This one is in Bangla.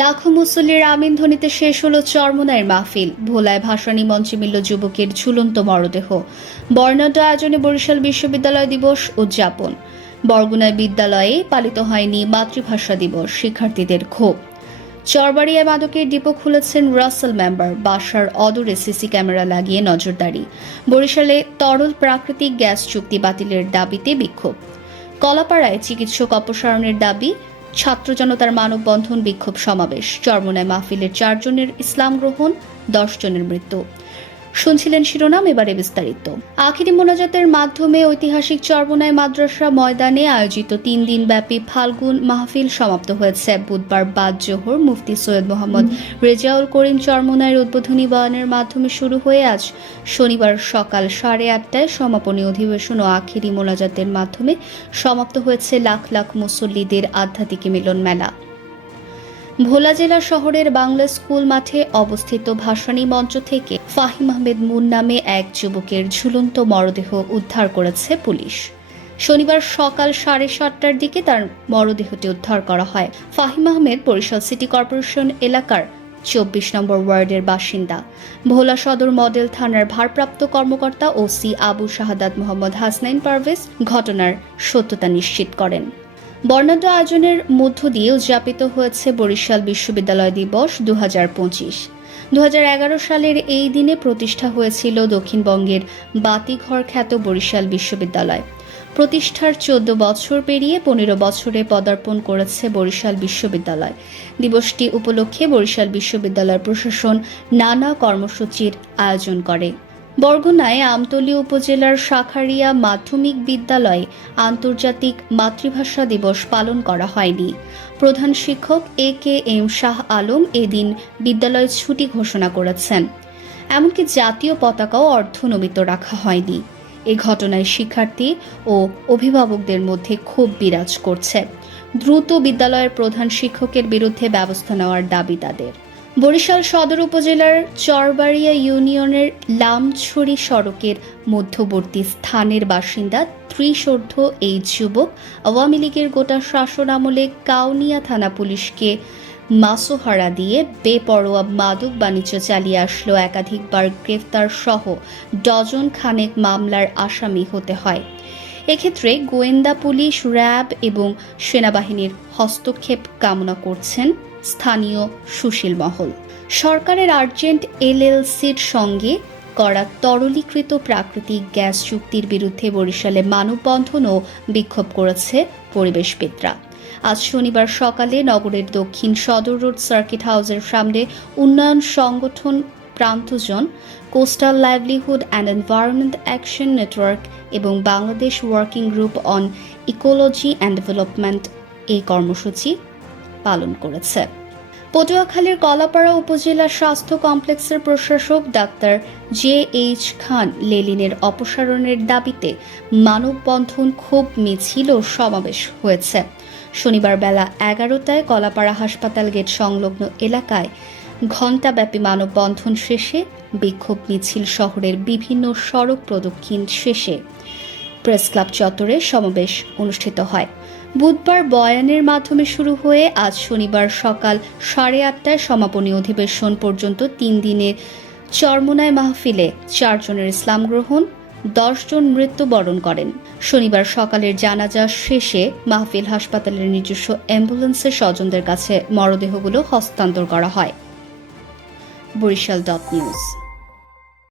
লাখো মুসল্লির আমিন ধ্বনিতে শেষ হলো চরমোনাইয়ের মাহফিল। ভোলায় ভাসানী মঞ্চে মিলল যুবকের ঝুলন্ত মরদেহ। বর্ণাঢ্য আয়োজনে বরিশাল বিশ্ববিদ্যালয় দিবস উদযাপন। বরগুনায় বিদ্যালয়ে পালিত হয়নি মাতৃভাষা দিবস, শিক্ষার্থীদের ক্ষোভ। চরবাড়িয়ায় মাদকের ডিপো খুলেছেন রাসেল মেম্বার, বাসার অদূরে সিসি ক্যামেরা লাগিয়ে নজরদারি। বরিশালে তরল প্রাকৃতিক গ্যাস চুক্তি বাতিলের দাবিতে বিক্ষোভ। কলাপাড়ায় চিকিৎসক অপসারণের দাবি, ছাত্র জনতার মানববন্ধন, বিক্ষোভ সমাবেশ। চরমোনাই মাহফিলের 4 জনের ইসলাম গ্রহণ, 10 জনের মৃত্যু। শুনছিলেন শিরোনাম, এবারে বিস্তারিত। আখিরি মোনাজাতের মাধ্যমে ঐতিহাসিক চরমোনাই মাদ্রাসা ময়দানে আয়োজিত 3 দিনব্যাপী ফাল্গুন মাহফিল সমাপ্ত হয়েছে। বুধবার বাদ জোহর মুফতি সৈয়দ মোহাম্মদ রেজাউল করিম চরমোনাইয়ের উদ্বোধনী বয়ানের মাধ্যমে শুরু হয়ে আজ শনিবার সকাল 8:30টায় সমাপনী অধিবেশন ও আখিরি মোনাজাতের মাধ্যমে সমাপ্ত হয়েছে লাখ লাখ মুসল্লিদের আধ্যাত্মিক মিলন মেলা। ভোলা জেলা শহরের বাংলা স্কুল মাঠে অবস্থিত ভাসানী মঞ্চ থেকে ফাহিম আহমেদ মুন নামে এক যুবকের ঝুলন্ত মরদেহ উদ্ধার করেছে পুলিশ। শনিবার সকাল 7:30টার দিকে তার মরদেহটি উদ্ধার করা হয়। ফাহিম আহমেদ বরিশাল সিটি কর্পোরেশন এলাকার 24 নম্বর ওয়ার্ডের বাসিন্দা। ভোলা সদর মডেল থানার ভারপ্রাপ্ত কর্মকর্তা ওসি আবু শাহাদাত মোহাম্মদ হাসনাইন পারভেজ ঘটনার সত্যতা নিশ্চিত করেন। বর্ণাঢ্য আয়োজনের মধ্য দিয়ে উদযাপিত হয়েছে বরিশাল বিশ্ববিদ্যালয় দিবস 2025। 2011 সালের এই দিনে প্রতিষ্ঠা হয়েছিল দক্ষিণবঙ্গের বাতিঘর খ্যাত বরিশাল বিশ্ববিদ্যালয়। প্রতিষ্ঠার 14 বছর পেরিয়ে 15 বছরে পদার্পণ করেছে বরিশাল বিশ্ববিদ্যালয়। দিবসটি উপলক্ষে বরিশাল বিশ্ববিদ্যালয় প্রশাসন নানা কর্মসূচির আয়োজন করে। বরগুনায় আমতলী উপজেলার শাখারিয়া মাধ্যমিক বিদ্যালয়ে আন্তর্জাতিক মাতৃভাষা দিবস পালন করা হয়নি। প্রধান শিক্ষক AKM শাহ আলম এদিন বিদ্যালয় ছুটি ঘোষণা করেছেন। এমনকি জাতীয় পতাকাও অর্ধনমিত রাখা হয়নি। এ ঘটনায় শিক্ষার্থী ও অভিভাবকদের মধ্যে ক্ষোভ বিরাজ করছে। দ্রুত বিদ্যালয়ের প্রধান শিক্ষকের বিরুদ্ধে ব্যবস্থা নেওয়ার দাবি তাদের। বরিশাল সদর উপজেলার চরবাড়িয়া ইউনিয়নের লামছড়ি সড়কের মধ্যবর্তী স্থানের বাসিন্দা 30 এই যুবক আওয়ামী লীগের গোটা শাসন আমলে কাউনিয়া থানা পুলিশকে মাসোহারা দিয়ে বেপরোয়া মাদক বাণিজ্য চালিয়ে আসলো। একাধিকবার গ্রেফতার সহ ডজন খানেক মামলার আসামি হতে হয়। এক্ষেত্রে গোয়েন্দা পুলিশ, র্যাব এবং সেনাবাহিনীর হস্তক্ষেপ কামনা করছেন স্থানীয় সুশীল মহল। সরকারের আর্জেন্ট LLCর সঙ্গে করা তরলীকৃত প্রাকৃতিক গ্যাস চুক্তির বিরুদ্ধে বরিশালে মানববন্ধন ও বিক্ষোভ করেছে পরিবেশবিদরা। আজ শনিবার সকালে নগরের দক্ষিণ সদর রোড সার্কিট হাউসের সামনে উন্নয়ন সংগঠন Prantajan, coastal livelihood and environment action network এবং Bangladesh working group on ecology and development এই কর্মসূচি পালন করেছে। পটুয়াখালীর কলাপাড়া উপজেলা স্বাস্থ্য কমপ্লেক্সের প্রশাসক ডাক্তার JH খান লেলিনের অপসারণের দাবিতে মানববন্ধন, ক্ষোভ মিছিল ও সমাবেশ হয়েছে। শনিবার বেলা 11টায় কলাপাড়া হাসপাতাল গেট সংলগ্ন এলাকায় ঘণ্টাব্যাপী মানববন্ধন শেষে বিক্ষোভ মিছিল শহরের বিভিন্ন সড়ক প্রদক্ষিণ শেষে প্রেস ক্লাব চত্বরে সমাবেশ অনুষ্ঠিত হয়। বুধবার বয়ানের মাধ্যমে শুরু হয়ে আজ শনিবার সকাল 8:30টায় সমাপনী অধিবেশন পর্যন্ত 3 দিনের চরমোনাই মাহফিলে 4 জনের ইসলাম গ্রহণ, 10 জন মৃত্যুবরণ করেন। শনিবার সকালের জানাজা শেষে মাহফিল হাসপাতালের নিজস্ব অ্যাম্বুলেন্সে স্বজনদের কাছে মরদেহগুলো হস্তান্তর করা হয়। বরিশাল.নিউজ।